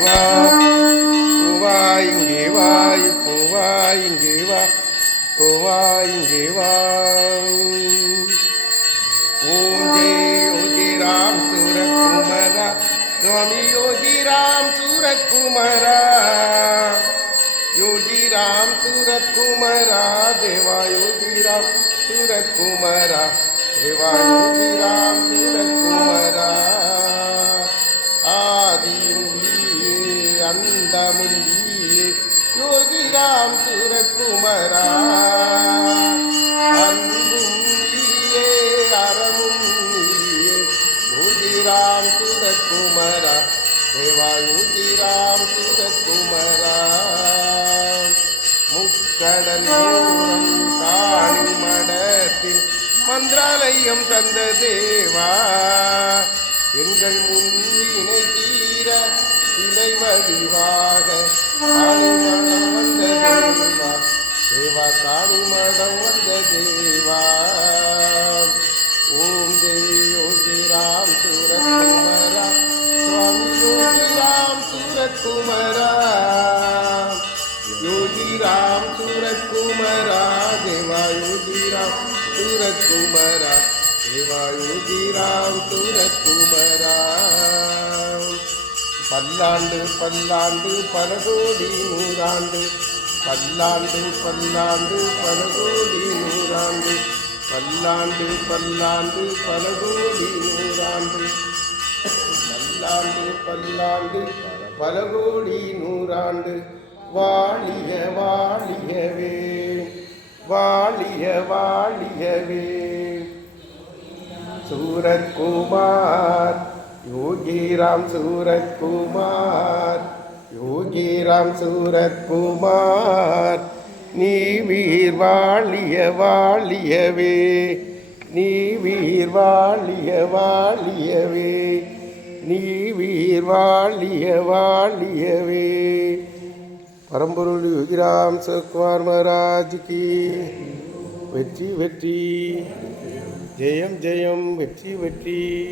வா பூவா இங்கே வா பூவா இங்கே வா பூவா இங்கே வா ஓம் ஜெய் யோகி ராம் சூரகுமரா சுவாமி யோகி ராம் சூரகுமரா யோகி ராம் சூரகுமரா தேவா யோகி ராம் சூரகுமரா தேவா யோகி ராம் சூரகுமரா ஆதியும் அந்தமும் நீயே யோகி ராம் அன்பும் நீயே அறமும் நீயே யோகி ராம் தேவா யோகி ராம் முக்கடல் காணி மடத்தில் மந்திராலயம் தந்த தேவா. எங்கள் முன் இலை வடிவாக காணி மடம் வந்த தேவா. தேவா காணி மடம் வந்த தேவா. ஓம் ஜெய் யோகி ராம் சூரகுமரா. சுவாமி யோகி ராம் சூரகுமரா. யோகி ராம் சூரகுமரா. தேவா யோகி ராம் சூரகுமரா. தேவா யோகி ராம் சூரகுமரா. பல்லாண்டு பல்லாண்டு பலகோடி நூறாண்டு. பல்லாண்டு பல்லாண்டு பலகோடி நூறாண்டு. பல்லாண்டு பல்லாண்டு பலகோடி நூறாண்டு. பல்லாண்டு பல்லாண்டு பலகோடி நூறாண்டு. வாழிய வாழியவே வாழிய வாழியவே. சூரத்குமார் யோகிராம் சூரத்குமார் யோகிராம் சூரத்குமார் நீ வீர் வாழிய வாழியவே நீ வீர் வாழிய வாழியவே நீ வீர் வாழிய வாழியவே. பரம்பொருள் யோகிராம் சத்குமார் மகாராஜ் கி. வெற்றி வெற்றி. ஜெயம் ஜெயம். வெற்றி வெற்றி.